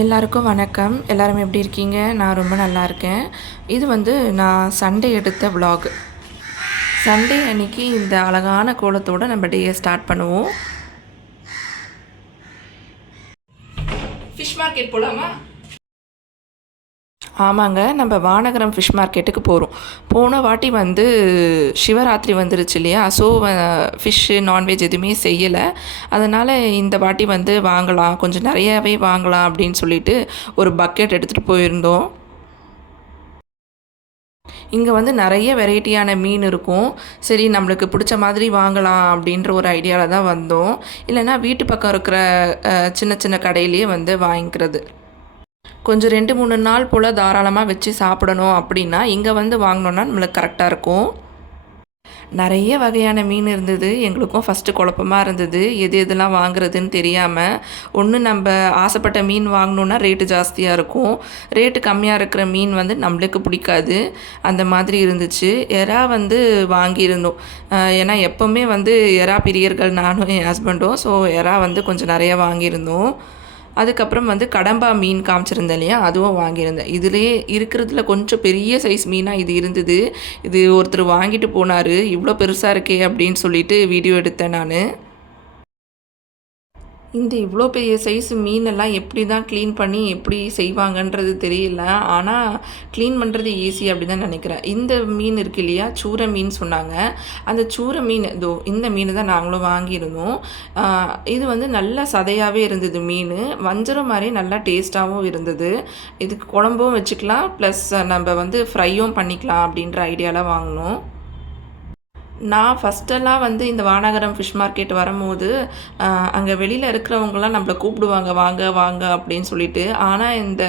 எல்லாருக்கும் வணக்கம். எல்லாரும் எப்படி இருக்கீங்க? நான் ரொம்ப நல்லா இருக்கேன். இது வந்து நான் சண்டே எடுத்த விலாக். சண்டே அன்னைக்கு இந்த அழகான கோலத்தோட நம்ம டேயை ஸ்டார்ட் பண்ணுவோம். ஃபிஷ் மார்க்கெட் போகலாமா? ஆமாங்க, நம்ம வானகரம் ஃபிஷ் மார்க்கெட்டுக்கு போகிறோம். போன வாட்டி வந்து சிவராத்திரி வந்துருச்சு இல்லையா, ஸோ ஃபிஷ்ஷு நான்வெஜ் எதுவுமே செய்யலை. அதனால் இந்த வாட்டி வந்து வாங்கலாம், கொஞ்சம் நிறையாவே வாங்கலாம் அப்படின்னு சொல்லிட்டு ஒரு பக்கெட் எடுத்துகிட்டு போயிருந்தோம். இங்கே வந்து நிறைய வெரைட்டியான மீன் இருக்கும். சரி, நம்மளுக்கு பிடிச்ச மாதிரி வாங்கலாம் அப்படின்ற ஒரு ஐடியாவில் தான் வந்தோம். இல்லைன்னா வீட்டு பக்கம் இருக்கிற சின்ன சின்ன கடையிலேயே வந்து வாங்கிக்கிறது. கொஞ்சம் 2-3 நாள் போல் தாராளமாக வச்சு சாப்பிடணும் அப்படின்னா இங்கே வந்து வாங்கினோன்னா நம்மளுக்கு கரெக்டாக இருக்கும். நிறைய வகையான மீன் இருந்தது. எங்களுக்கும் ஃபஸ்ட்டு குழப்பமாக இருந்தது, எது எதெல்லாம் வாங்குறதுன்னு தெரியாமல். ஒன்று, நம்ம ஆசைப்பட்ட மீன் வாங்கினோன்னா ரேட்டு ஜாஸ்தியாக இருக்கும், ரேட்டு கம்மியாக இருக்கிற மீன் வந்து நம்மளுக்கு பிடிக்காது. அந்த மாதிரி இருந்துச்சு. எறா வந்து வாங்கியிருந்தோம். ஏன்னா எப்போவுமே வந்து எறா பிரியர்கள் நானும் என் ஹஸ்பண்டும். ஸோ எறா வந்து கொஞ்சம் நிறையா வாங்கியிருந்தோம். அதுக்கப்புறம் வந்து கடம்பா மீன் காமிச்சிருந்தேன் இல்லையா, அதுவும் வாங்கியிருந்தேன். இதுலேயே இருக்கிறதுல கொஞ்சம் பெரிய சைஸ் மீனாக இது இருந்தது. இது ஒருத்தர் வாங்கிட்டு போனார், இவ்வளோ பெருசாக இருக்கே அப்படின்னு சொல்லிட்டு வீடியோ எடுத்தேன் நான். இந்த இவ்வளோ பெரிய சைஸு மீனெல்லாம் எப்படி தான் க்ளீன் பண்ணி எப்படி செய்வாங்கன்றது தெரியல. ஆனால் க்ளீன் பண்ணுறது ஈஸி அப்படி தான் நினைக்கிறேன். இந்த மீன் இருக்குது இல்லையா, சூரை மீன் சொன்னாங்க. அந்த சூரை மீன் இந்த மீன் தான் நாங்களும் வாங்கியிருந்தோம். இது வந்து நல்லா சதையாகவே இருந்தது மீன். வஞ்சரம் மாதிரி நல்லா டேஸ்ட்டாகவும் இருந்தது. இதுக்கு குழம்பும் வச்சுக்கலாம், ப்ளஸ் நம்ம வந்து ஃப்ரையும் பண்ணிக்கலாம் அப்படின்ற ஐடியாவில் வாங்கினோம். நான் ஃபஸ்ட்டெல்லாம் வந்து இந்த வானகரம் ஃபிஷ் மார்க்கெட் வரும்போது அங்கே வெளியில் இருக்கிறவங்களாம் நம்மளை கூப்பிடுவாங்க, வாங்க வாங்க அப்படின்னு சொல்லிட்டு. ஆனால் இந்த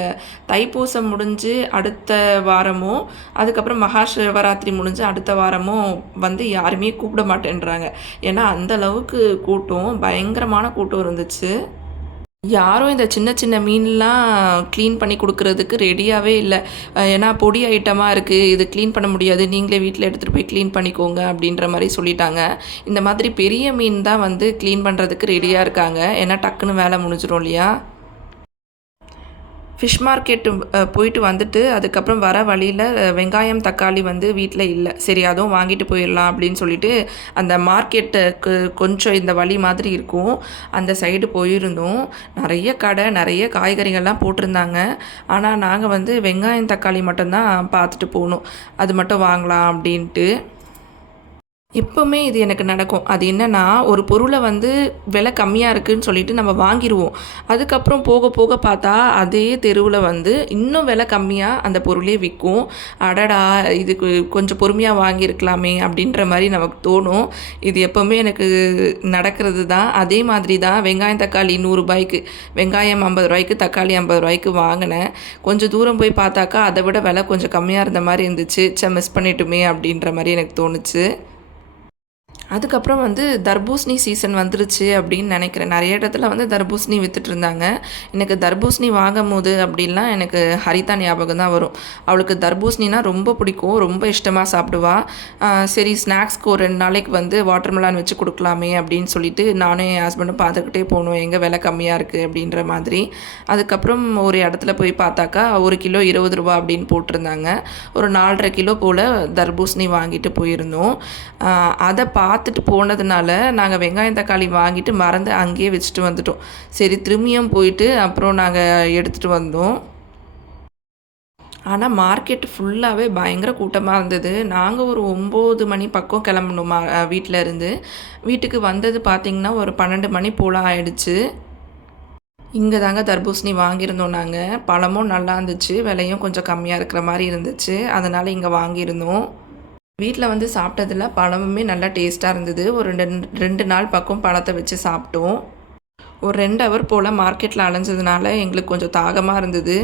தைப்பூசம் முடிஞ்சு அடுத்த வாரமும், அதுக்கப்புறம் மகா சிவராத்திரி முடிஞ்சு அடுத்த வாரமும் வந்து யாருமே கூப்பிட மாட்டேன்றாங்க. ஏன்னா அந்தளவுக்கு கூட்டம், பயங்கரமான கூட்டம் இருந்துச்சு. யாரும் இந்த சின்ன சின்ன மீன்லாம் க்ளீன் பண்ணி கொடுக்குறதுக்கு ரெடியாகவே இல்லை. ஏன்னா பொடி ஐட்டமாக இருக்குது, இது க்ளீன் பண்ண முடியாது, நீங்களே வீட்டில் எடுத்துகிட்டு போய் க்ளீன் பண்ணிக்கோங்க அப்படின்ற மாதிரி சொல்லிட்டாங்க. இந்த மாதிரி பெரிய மீன் தான் வந்து க்ளீன் பண்ணுறதுக்கு ரெடியாக இருக்காங்க. ஏன்னா டக்குன்னு வேலை முடிஞ்சிடும் இல்லையா. ஃபிஷ் மார்க்கெட்டு போயிட்டு வந்துட்டு அதுக்கப்புறம் வர வழியில் வெங்காயம் தக்காளி வந்து வீட்டில் இல்லை. சரி, அதுவும் வாங்கிட்டு போயிடலாம் அப்படின்னு சொல்லிட்டு அந்த மார்க்கெட்டுக்கு கொஞ்சம் இந்த வழி மாதிரி இருக்கும், அந்த சைடு போயிருந்தோம். நிறைய கடை, நிறைய காய்கறிகள்லாம் போட்டிருந்தாங்க. ஆனால் நாங்கள் வந்து வெங்காயம் தக்காளி மட்டும்தான் பார்த்துட்டு போகணும், அது மட்டும் வாங்கலாம் அப்படின்ட்டு. எப்போவுமே இது எனக்கு நடக்கும். அது என்னென்னா, ஒரு பொருளை வந்து விலை கம்மியாக இருக்குதுன்னு சொல்லிட்டு நம்ம வாங்கிடுவோம். அதுக்கப்புறம் போக போக பார்த்தா அதே தெருவில் வந்து இன்னும் விலை கம்மியாக அந்த பொருளே விற்கும். அடடா, இதுக்கு கொஞ்சம் பொறுமையாக வாங்கியிருக்கலாமே அப்படின்ற மாதிரி நமக்கு தோணும். இது எப்போவுமே எனக்கு நடக்கிறது தான். அதே மாதிரி தான் வெங்காயம் தக்காளி 100 ரூபாய்க்கு, வெங்காயம் 50 ரூபாய்க்கு, தக்காளி 50 ரூபாய்க்கு வாங்கினேன். கொஞ்சம் தூரம் போய் பார்த்தாக்கா அதை விட விலை கொஞ்சம் கம்மியாக இருந்த மாதிரி இருந்துச்சு. மிஸ் பண்ணிட்டுமே அப்படின்ற மாதிரி எனக்கு தோணுச்சு. அதுக்கப்புறம் வந்து தர்பூசணி சீசன் வந்துருச்சு அப்படின்னு நினைக்கிறேன். நிறைய இடத்துல வந்து தர்பூசணி விற்றுட்ருந்தாங்க. எனக்கு தர்பூசணி வாங்கும் போது அப்படின்லாம் எனக்கு ஹரிதா ஞாபகம் தான் வரும். அவளுக்கு தர்பூசணினா ரொம்ப பிடிக்கும், ரொம்ப இஷ்டமாக சாப்பிடுவா. சரி, ஸ்நாக்ஸ்க்கு ஒரு 2 நாளைக்கு வந்து வாட்டர்மெலான் வச்சு கொடுக்கலாமே அப்படின்னு சொல்லிட்டு நானும் என் ஹஸ்பண்டும் பார்த்துக்கிட்டே போனோம், எங்கே விலை கம்மியாக இருக்குது அப்படின்ற மாதிரி. அதுக்கப்புறம் ஒரு இடத்துல போய் பார்த்தாக்கா 1 கிலோ 20 ரூபா அப்படின்னு போட்டிருந்தாங்க. ஒரு 4.5 கிலோ போல் தர்பூசணி வாங்கிட்டு போயிருந்தோம். அதை பார்த்துட்டு போனதுனால நாங்கள் வெங்காயம் தக்காளி வாங்கிட்டு மறந்து அங்கேயே வச்சுட்டு வந்துட்டோம். சரி, திரும்பியும் போயிட்டு அப்புறம் நாங்கள் எடுத்துகிட்டு வந்தோம். ஆனால் மார்க்கெட் ஃபுல்லாகவே பயங்கர கூட்டமாக இருந்தது. நாங்கள் ஒரு 9 மணி பக்கம் கிளம்பணும் வீட்டில் இருந்து. வீட்டுக்கு வந்தது பார்த்திங்கன்னா ஒரு 12 மணி போல் ஆயிடுச்சு. இங்கே தாங்க தர்பூசணி வாங்கியிருந்தோம் நாங்கள். பழமும் நல்லா இருந்துச்சு, விலையும் கொஞ்சம் கம்மியாக இருக்கிற மாதிரி இருந்துச்சு, அதனால் இங்கே வாங்கியிருந்தோம். வீட்டில் வந்து சாப்பிட்டதில் பழமுமே நல்லா டேஸ்ட்டாக இருந்தது. ஒரு 2 நாள் பக்கம் பழத்தை வச்சு சாப்பிட்டோம். ஒரு 2 ஹவர் போல் மார்க்கெட்டில் அலைஞ்சதுனால எங்களுக்கு கொஞ்சம் தாகமாக இருந்தது.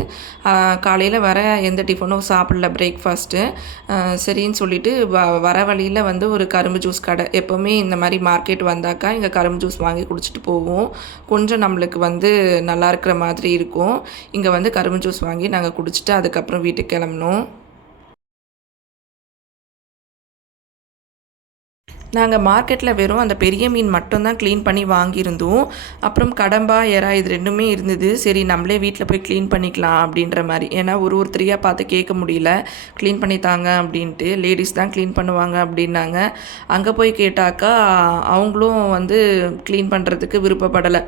காலையில் வர எந்த டிஃபனும் சாப்பிடல, பிரேக்ஃபாஸ்ட்டு. சரின்னு சொல்லிவிட்டு வர வழியில் வந்து ஒரு கரும்பு ஜூஸ் கடை, எப்போவுமே இந்த மாதிரி மார்க்கெட் வந்தாக்கா இங்கே கரும்பு ஜூஸ் வாங்கி குடிச்சிட்டு போவோம். கொஞ்சம் நம்மளுக்கு வந்து நல்லா இருக்கிற மாதிரி இருக்கும். இங்கே வந்து கரும்பு ஜூஸ் வாங்கி நாங்கள் குடிச்சிட்டு அதுக்கப்புறம் வீட்டுக்கு கிளம்புனோம். நாங்கள் மார்க்கெட்டில் வெறும் அந்த பெரிய மீன் மட்டும்தான் க்ளீன் பண்ணி வாங்கியிருந்தோம். அப்புறம் கடம்பா, எறா இது 2மே இருந்தது. சரி நம்மளே வீட்டில் போய் க்ளீன் பண்ணிக்கலாம் அப்படின்ற மாதிரி. ஏன்னா ஒருத்தரையாக பார்த்து கேட்க முடியல, க்ளீன் பண்ணி தாங்க அப்படின்ட்டு. லேடிஸ் தான் க்ளீன் பண்ணுவாங்க அப்படின்னாங்க. அங்கே போய் கேட்டாக்கா அவங்களும் வந்து க்ளீன் பண்ணுறதுக்கு விருப்பப்படலை.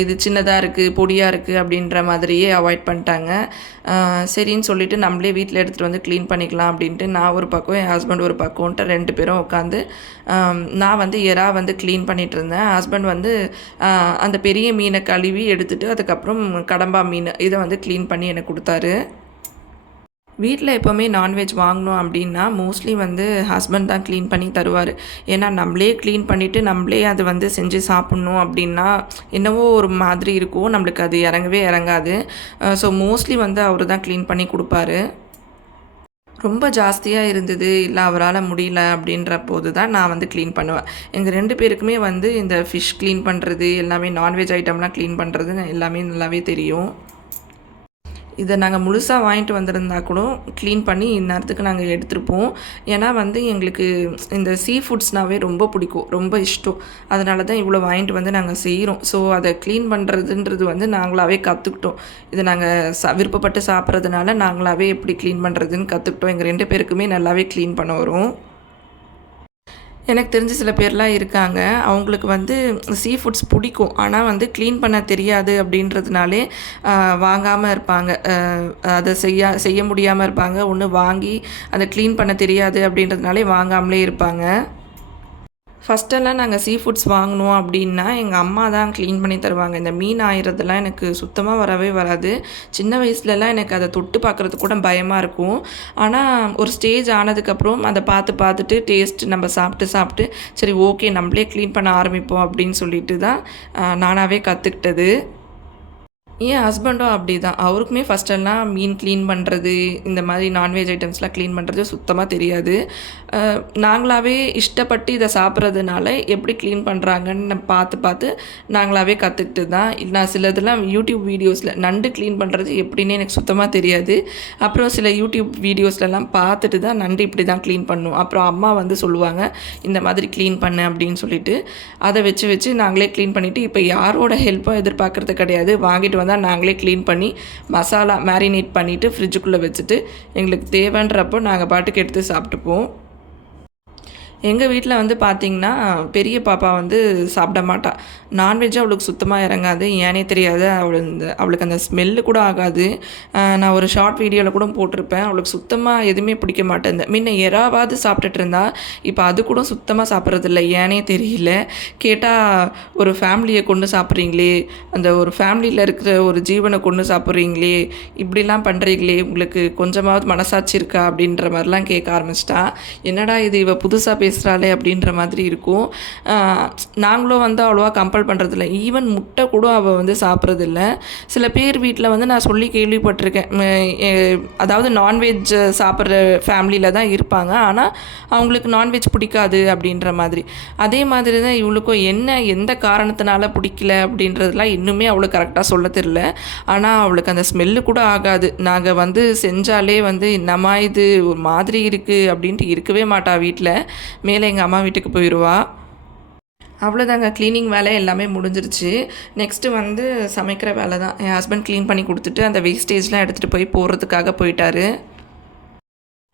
இது சின்னதாக இருக்குது, பொடியாக இருக்குது அப்படின்ற மாதிரியே அவாய்ட் பண்ணிட்டாங்க. சரின்னு சொல்லிவிட்டு நம்மளே வீட்டில் எடுத்துகிட்டு வந்து க்ளீன் பண்ணிக்கலாம் அப்படின்ட்டு நான் ஒரு பக்கம், என் ஹஸ்பண்ட் ஒரு பக்கம்ன்ட்டு 2 பேரும் உட்காந்து நான் வந்து எறா வந்து க்ளீன் பண்ணிகிட்ருந்தேன். ஹஸ்பண்ட் வந்து அந்த பெரிய மீனை கழுவி எடுத்துகிட்டு அதுக்கப்புறம் கடம்பா மீன் இதை வந்து க்ளீன் பண்ணி எனக்கு கொடுத்தாரு. வீட்டில் எப்போவுமே நான்வெஜ் வாங்கினோம் அப்படின்னா மோஸ்ட்லி வந்து ஹஸ்பண்ட் தான் க்ளீன் பண்ணி தருவார். ஏன்னா நம்மளே க்ளீன் பண்ணிவிட்டு நம்மளே அது வந்து செஞ்சு சாப்பிட்ணும் அப்படின்னா என்னவோ ஒரு மாதிரி இருக்கும், நம்மளுக்கு அது இறங்கவே இறங்காது. ஸோ மோஸ்ட்லி வந்து அவர் தான் க்ளீன் பண்ணி கொடுப்பாரு. ரொம்ப ஜாஸ்தியாக இருந்தது, இல்லை அவரால் முடியல அப்படின்ற போது தான் நான் வந்து க்ளீன் பண்ணுவேன். எங்கள் 2 பேருக்குமே வந்து இந்த ஃபிஷ் க்ளீன் பண்ணுறது எல்லாமே, நான்வெஜ் ஐட்டம்லாம் க்ளீன் பண்ணுறது எல்லாமே நல்லாவே தெரியும். இதை நாங்கள் முழுசாக வாங்கிட்டு வந்திருந்தா கூட க்ளீன் பண்ணி இந்நேரத்துக்கு நாங்கள் எடுத்துருப்போம். ஏன்னா வந்து எங்களுக்கு இந்த சீ ஃபுட்ஸ்னாவே ரொம்ப பிடிக்கும், ரொம்ப இஷ்டம். அதனால தான் இவ்வளோ வாங்கிட்டு வந்து நாங்கள் செய்கிறோம். ஸோ அதை க்ளீன் பண்ணுறதுன்றது வந்து நாங்களாகவே கற்றுக்கிட்டோம். இதை நாங்கள் விருப்பப்பட்டு சாப்பிட்றதுனால நாங்களாகவே எப்படி க்ளீன் பண்ணுறதுன்னு கற்றுக்கிட்டோம். எங்கள் 2 பேருக்குமே நல்லாவே க்ளீன் பண்ண வரும். எனக்கு தெரிஞ்ச சில பேர்லாம் இருக்காங்க, அவங்களுக்கு வந்து சீ ஃபுட்ஸ் பிடிக்கும், ஆனால் வந்து க்ளீன் பண்ண தெரியாது அப்படின்றதுனாலே வாங்காமல் இருப்பாங்க. அதை செய்ய முடியாமல் இருப்பாங்க. ஒன்று வாங்கி அதை க்ளீன் பண்ண தெரியாது அப்படின்றதுனாலே வாங்காமலே இருப்பாங்க. ஃபஸ்ட்டெல்லாம் நாங்கள் சீ ஃபுட்ஸ் வாங்கினோம் அப்படின்னா எங்கள் அம்மா தான் க்ளீன் பண்ணி தருவாங்க. இந்த மீன் ஆயிரதெல்லாம் எனக்கு சுத்தமாக வரவே வராது. சின்ன வயசுலலாம் எனக்கு அதை தொட்டு பார்க்குறதுக்கு கூட பயமாக இருக்கும். ஆனால் ஒரு ஸ்டேஜ் ஆனதுக்கப்புறம் அதை பார்த்துட்டு டேஸ்ட் நம்ம சாப்பிட்டு சரி ஓகே நம்மளே க்ளீன் பண்ண ஆரம்பிப்போம் அப்படின்னு சொல்லிட்டு தான் நானாகவே கற்றுக்கிட்டது. என் ஹஸ்பண்டும் அப்படி தான். அவருக்குமே ஃபஸ்ட்டெல்லாம் மீன் க்ளீன் பண்ணுறது, இந்த மாதிரி நான்வெஜ் ஐட்டம்ஸ்லாம் க்ளீன் பண்ணுறது சுத்தமாக தெரியாது. நாங்களாகவே இஷ்டப்பட்டு இதை சாப்பிட்றதுனால எப்படி க்ளீன் பண்ணுறாங்கன்னு பார்த்து நாங்களாகவே கற்றுக்கிட்டு தான். நான் சிலதெல்லாம் யூடியூப் வீடியோஸில் நண்டு க்ளீன் பண்ணுறது எப்படின்னு எனக்கு சுத்தமாக தெரியாது. அப்புறம் சில யூடியூப் வீடியோஸ்லலாம் பார்த்துட்டு தான் நண்டு இப்படி தான் க்ளீன் பண்ணும். அப்புறம் அம்மா வந்து சொல்லுவாங்க இந்த மாதிரி க்ளீன் பண்ணு அப்படின்னு சொல்லிட்டு அதை வச்சு நாங்களே க்ளீன் பண்ணிவிட்டு இப்போ யாரோட ஹெல்ப்பும் எதிர்பார்க்குறது கிடையாது. வாங்கிட்டு தான் நாங்களே க்ளீன் பண்ணி மசாலா மேரினேட் பண்ணிவிட்டு ஃப்ரிட்ஜுக்குள்ளே வச்சுட்டு எங்களுக்கு தேவைன்றப்போ நாங்கள் பாட்டுக்கு எடுத்து சாப்பிட்டுப்போம். எங்கள் வீட்டில் வந்து பார்த்திங்கன்னா பெரிய பாப்பா வந்து சாப்பிட மாட்டாள். நான்வெஜ்ஜு அவளுக்கு சுத்தமாக இறங்காது, ஏனே தெரியாது. அவளுக்கு அந்த ஸ்மெல்லு கூட ஆகாது. நான் ஒரு ஷார்ட் வீடியோவில் கூட போட்டிருப்பேன். அவளுக்கு சுத்தமாக எதுவுமே பிடிக்க மாட்டேன். முன்ன எறாவது சாப்பிட்டுட்டு இருந்தா, இப்போ அது கூட சுத்தமாக சாப்பிட்றதில்ல, ஏனே தெரியல. கேட்டால் ஒரு ஃபேமிலியை கொண்டு சாப்பிட்றீங்களே, அந்த ஒரு ஃபேமிலியில் இருக்கிற ஒரு ஜீவனை கொண்டு சாப்பிட்றீங்களே, இப்படிலாம் பண்ணுறீங்களே, உங்களுக்கு கொஞ்சமாவது மனசாட்சி இருக்கா அப்படின்ற மாதிரிலாம் கேட்க ஆரம்பிச்சிட்டா. என்னடா இது இவ புதுசாக பேசுகிறாளே அப்படின்ற மாதிரி இருக்கும். நாங்களும் வந்து அவ்வளோவா கம்பல் பண்ணுறதில்ல. ஈவன் முட்டை கூட அவள் வந்து சாப்பிட்றதில்ல. சில பேர் வீட்டில் வந்து நான் சொல்லி கேள்விப்பட்டிருக்கேன், அதாவது நான்வெஜ் சாப்பிட்ற ஃபேமிலியில் தான் இருப்பாங்க, ஆனால் அவங்களுக்கு நான்வெஜ் பிடிக்காது அப்படின்ற மாதிரி. அதே மாதிரி தான் இவளுக்கும் எந்த காரணத்தினால பிடிக்கல அப்படின்றதுலாம் இன்னுமே அவளுக்கு கரெக்டாக சொல்ல தெரியல. ஆனால் அவளுக்கு அந்த ஸ்மெல்லு கூட ஆகாது. நாங்கள் வந்து செஞ்சாலே வந்து என்னம்மா இது ஒரு மாதிரி இருக்குது அப்படின்ட்டு இருக்கவே மாட்டா வீட்டில். மேலே எங்கள் அம்மா வீட்டுக்கு போயிடுவா. அவ்வளோதாங்க, க்ளீனிங் வேலை எல்லாமே முடிஞ்சிருச்சு. நெக்ஸ்ட்டு வந்து சமைக்கிற வேலை தான். என் ஹஸ்பண்ட் க்ளீன் பண்ணி கொடுத்துட்டு அந்த வேஸ்டேஜ்லாம் எடுத்துகிட்டு போய் போடுறதுக்காக போயிட்டாரு.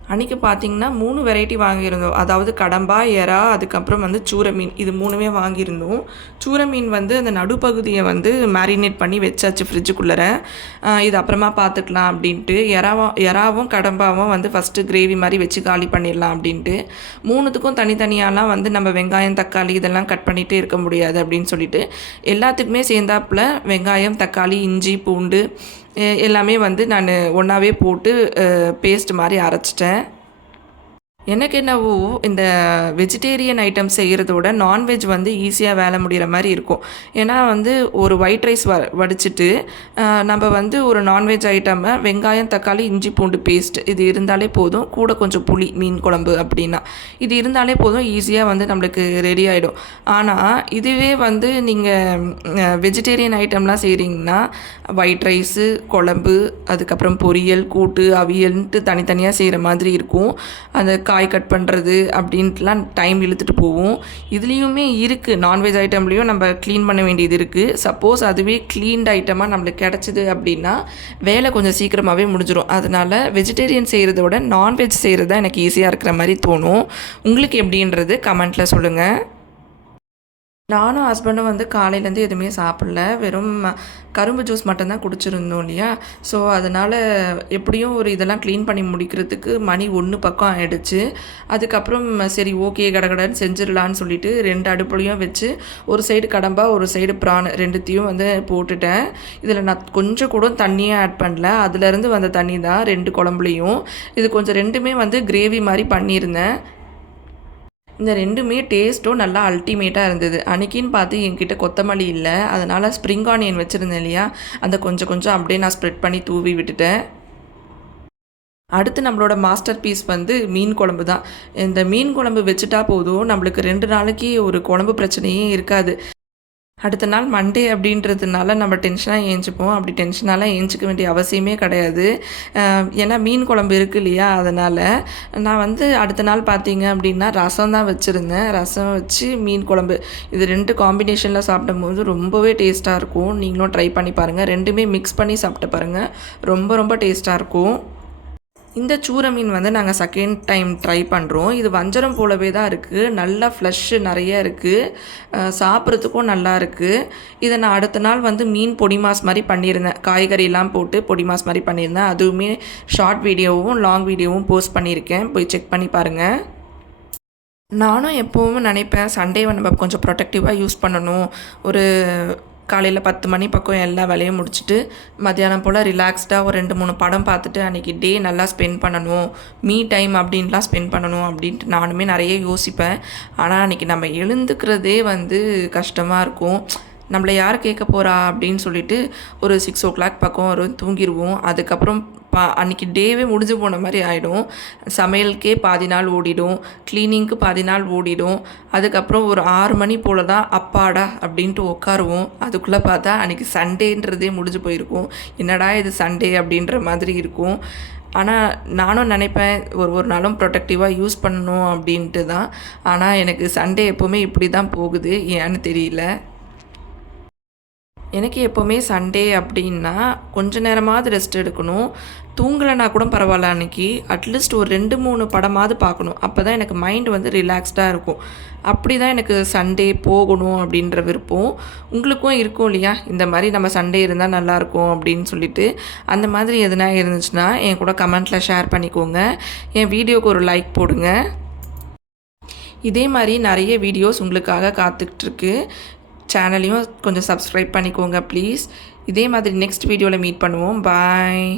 அன்றைக்கி பார்த்திங்கன்னா 3 வெரைட்டி வாங்கியிருந்தோம். அதாவது கடம்பா, எறா, அதுக்கப்புறம் வந்து சூரை மீன், இது 3மே வாங்கியிருந்தோம். சூரை மீன் வந்து அந்த நடுப்பகுதியை வந்து மேரினேட் பண்ணி வச்சாச்சு ஃப்ரிட்ஜுக்குள்ளே. இது அப்புறமா பார்த்துக்கலாம் அப்படின்ட்டு. எறாவும் கடம்பாவும் வந்து ஃபஸ்ட்டு கிரேவி மாதிரி வச்சு காலி பண்ணிடலாம் அப்படின்ட்டு. 3த்துக்கும் தனித்தனியாலாம் வந்து நம்ம வெங்காயம், தக்காளி இதெல்லாம் கட் பண்ணிகிட்டே இருக்க முடியாது அப்படின்னு சொல்லிட்டு எல்லாத்துக்குமே சேர்ந்தாப்புல வெங்காயம், தக்காளி, இஞ்சி, பூண்டு எல்லாமே வந்து நான் ஒன்றாவே போட்டு பேஸ்ட் மாதிரி அரைச்சிட்டேன். எனக்கு என்னவோ இந்த வெஜிடேரியன் ஐட்டம் செய்கிறதோட நான்வெஜ் வந்து ஈஸியாக வேலை முடிகிற மாதிரி இருக்கும். ஏன்னா வந்து ஒரு ஒயிட் ரைஸ் வடிச்சிட்டு நம்ம வந்து ஒரு நான்வெஜ் ஐட்டமை வெங்காயம், தக்காளி, இஞ்சி, பூண்டு பேஸ்ட் இது இருந்தாலே போதும். கூட கொஞ்சம் புளி, மீன் குழம்பு அப்படின்னா இது இருந்தாலே போதும், ஈஸியாக வந்து நம்மளுக்கு ரெடி ஆகிடும். ஆனால் இதுவே வந்து நீங்கள் வெஜிடேரியன் ஐட்டம்லாம் செய்கிறீங்கன்னா ஒயிட் ரைஸு, குழம்பு, அதுக்கப்புறம் பொரியல், கூட்டு, அவியல்ன்ட்டு தனித்தனியாக செய்கிற மாதிரி இருக்கும். அந்த காய் கட் பண்ணுறது அப்படின்ட்டுலாம் டைம் இழுத்துட்டு போகும். இதுலேயுமே இருக்குது, நான்வெஜ் ஐட்டம்லேயும் நம்ம க்ளீன் பண்ண வேண்டியது இருக்குது. சப்போஸ் அதுவே க்ளீன்ட் ஐட்டமாக நம்மளுக்கு கிடச்சிது அப்படின்னா வேலை கொஞ்சம் சீக்கிரமாகவே முடிஞ்சிடும். அதனால் வெஜிடேரியன் செய்கிறத விட நான்வெஜ் செய்கிறது தான் எனக்கு ஈஸியாக இருக்கிற மாதிரி தோணும். உங்களுக்கு எப்படின்றது கமெண்ட்டில் சொல்லுங்கள். நானும் ஹஸ்பண்டும் வந்து காலையிலேருந்து எதுவுமே சாப்பிடல. வெறும் கரும்பு ஜூஸ் மட்டும்தான் குடிச்சிருந்தோம் இல்லையா? ஸோ அதனால் எப்படியும் ஒரு இதெல்லாம் க்ளீன் பண்ணி முடிக்கிறதுக்கு மணி 1 பக்கம் ஆகிடுச்சு. அதுக்கப்புறம் சரி ஓகே கடகடன்னு செஞ்சிடலான்னு சொல்லிட்டு 2 அடுப்புலையும் வச்சு ஒரு சைடு கடம்பா ஒரு சைடு ப்ரான் 2த்தையும் வந்து போட்டுட்டேன். இதில் நான் கொஞ்சம் கூட தண்ணியே ஆட் பண்ணல. அதுலேருந்து வந்த தண்ணி தான் 2 குழம்புலையும். இது கொஞ்சம் 2மே வந்து கிரேவி மாதிரி பண்ணியிருந்தேன். இந்த 2மே டேஸ்ட்டும் நல்லா அல்டிமேட்டாக இருந்தது. அன்றைக்கின்னு பார்த்து என்கிட்ட கொத்தமல்லி இல்லை, அதனால் ஸ்ப்ரிங் ஆனியன் வச்சுருந்தேன் இல்லையா, அந்த கொஞ்சம் கொஞ்சம் அப்படியே நான் ஸ்ப்ரெட் பண்ணி தூவி விட்டுட்டேன். அடுத்து நம்மளோட மாஸ்டர் பீஸ் வந்து மீன் குழம்பு தான். இந்த மீன் குழம்பு வச்சுட்டா போதும், நம்மளுக்கு 2 நாளைக்கு ஒரு குழம்பு பிரச்சனையே இருக்காது. அடுத்த நாள் மண்டே அப்படின்றதுனால நம்ம டென்ஷனாக ஏஞ்சிப்போம். அப்படி டென்ஷனாலாம் ஏஞ்சிக்க வேண்டிய அவசியமே கிடையாது. ஏன்னா மீன் குழம்பு இருக்குது இல்லையா, அதனால் நான் வந்து அடுத்த நாள் பார்த்தீங்க அப்படின்னா ரசம் தான் வச்சுருந்தேன். ரசம் வச்சு மீன் குழம்பு இது 2 காம்பினேஷனில் சாப்பிடும்போது ரொம்பவே டேஸ்ட்டாக இருக்கும். நீங்களும் ட்ரை பண்ணி பாருங்கள். 2மே மிக்ஸ் பண்ணி சாப்பிட்டு பாருங்கள், ரொம்ப ரொம்ப டேஸ்ட்டாக இருக்கும். இந்த சூர மீன் வந்து நாங்கள் செகண்ட் டைம் ட்ரை பண்ணுறோம். இது வஞ்சரம் போலவே தான் இருக்குது, நல்லா ஃப்ளஷ்ஷு நிறைய இருக்குது, சாப்பிட்றதுக்கும் நல்லா இருக்குது. இதை நான் அடுத்த நாள் வந்து மீன் பொடி மாஸ் மாதிரி பண்ணியிருந்தேன், காய்கறிலாம் போட்டு பொடி மாஸ் மாதிரி பண்ணியிருந்தேன். அதுவுமே ஷார்ட் வீடியோவும் லாங் வீடியோவும் போஸ்ட் பண்ணியிருக்கேன், போய் செக் பண்ணி பாருங்கள். நானும் எப்போவும் நினைப்பேன் சண்டேவை நம்ம கொஞ்சம் ப்ரொடக்டிவாக யூஸ் பண்ணணும். ஒரு காலையில் 10 மணி பக்கம் எல்லா வேலையும் முடிச்சுட்டு மத்தியானம் போல் ரிலாக்ஸ்டாக ஒரு 2-3 படம் பார்த்துட்டு அன்றைக்கி டே நல்லா ஸ்பெண்ட் பண்ணணும், மீ டைம் அப்படின்லாம் ஸ்பெண்ட் பண்ணணும் அப்படின்ட்டு நானுமே நிறைய யோசிப்பேன். ஆனால் அன்றைக்கி நம்ம எழுந்துக்கிறதே வந்து கஷ்டமாக இருக்கும். நம்மளை யார் கேட்க போகிறா அப்படின்னு சொல்லிட்டு ஒரு 6 o'clock பக்கம் ஒரு தூங்கிடுவோம். அதுக்கப்புறம் அன்றைக்கி டேவே முடிஞ்சு போன மாதிரி ஆகிடும். சமையலுக்கே பாதி நாள் ஓடிடும், க்ளீனிங்க்கு பாதி நாள் ஓடிடும். அதுக்கப்புறம் ஒரு 6 மணி போல் தான் அப்பாடா அப்படின்ட்டு உட்காருவோம். அதுக்குள்ளே பார்த்தா அன்றைக்கி சண்டேன்றதே முடிஞ்சு போயிருக்கும். என்னடா இது சண்டே அப்படின்ற மாதிரி இருக்கும். ஆனால் நானும் நினைப்பேன் ஒரு நாளும் ப்ரொடக்டிவாக யூஸ் பண்ணணும் அப்படின்ட்டு தான். ஆனால் எனக்கு சண்டே எப்போவுமே இப்படி தான் போகுது, ஏன்னு தெரியல. எனக்கு எப்போவுமே சண்டே அப்படின்னா கொஞ்ச நேரமாவது ரெஸ்ட் எடுக்கணும். தூங்கலைன்னா கூட பரவாயில்ல, அன்றைக்கி அட்லீஸ்ட் ஒரு 2-3 படமாவது பார்க்கணும். அப்போ தான் எனக்கு மைண்ட் வந்து ரிலாக்ஸ்டாக இருக்கும். அப்படி தான் எனக்கு சண்டே போகணும் அப்படின்ற விருப்பம். உங்களுக்கும் இருக்கும் இல்லையா, இந்த மாதிரி நம்ம சண்டே இருந்தால் நல்லாயிருக்கும் அப்படின்னு சொல்லிட்டு. அந்த மாதிரி எதுனா இருந்துச்சுன்னா என் கூட கமெண்ட்டில் ஷேர் பண்ணிக்கோங்க. என் வீடியோவுக்கு ஒரு லைக் போடுங்க. இதே மாதிரி நிறைய வீடியோஸ் உங்களுக்காக காத்துக்கிட்டுருக்கு. சேனலையும் கொஞ்சம் சப்ஸ்கிரைப் பண்ணிக்கோங்க ப்ளீஸ். இதே மாதிரி நெக்ஸ்ட் வீடியோவில் மீட் பண்ணுவோம். பாய்.